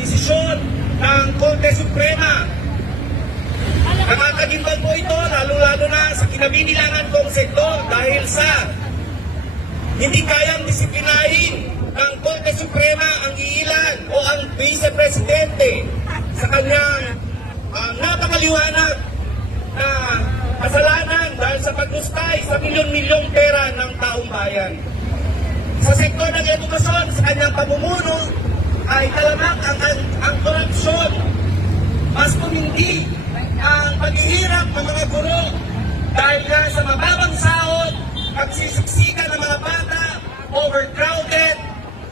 desisyon ng Korte Suprema. Nakakagimbal po ito, lalo-lalo na sa kinabinilangan kong sektor dahil sa hindi kayang disiplinahin ng Korte Suprema ang iilan o ang Vice Presidente sa kanyang napakaliwanag na kasalanan dahil sa paglustay sa milyon-milyong pera ng taong bayan. Sa sektor ng edukasyon, sa kanyang pamumuno, ay talamak ang korupsyon. Mas tumindi ang paghihirap ng mga guro dahil nga sa mababang sahod, pagsisiksikan ng mga bata, overcrowded,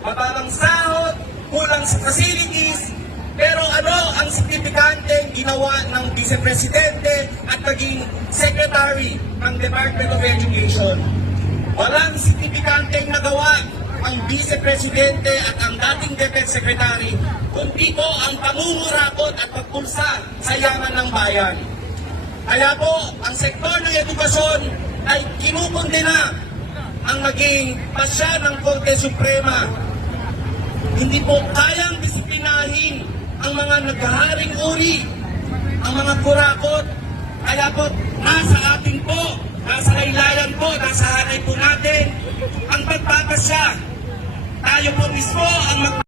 mababang sahod, kulang sa facilities. Pero ano ang signifikanteng ginawa ng Vice Presidente at naging Secretary ng Department of Education? Walang signifikanteng nagawa ang Vice Presidente at ang dating Defense Secretary, kundi po ang pamumurakot at pagpulsa sa yaman ng bayan. Kaya po, ang sektor ng edukasyon ay kinukondena ang naging pasya ng Korte Suprema. Hindi po kayang disiplinahin ang mga naghaharing uri, ang mga kurakot. Kaya po, nasa atin po, nasa laylayan po, nasa hanay po natin ang pagpapasya. Tayo po mismo ang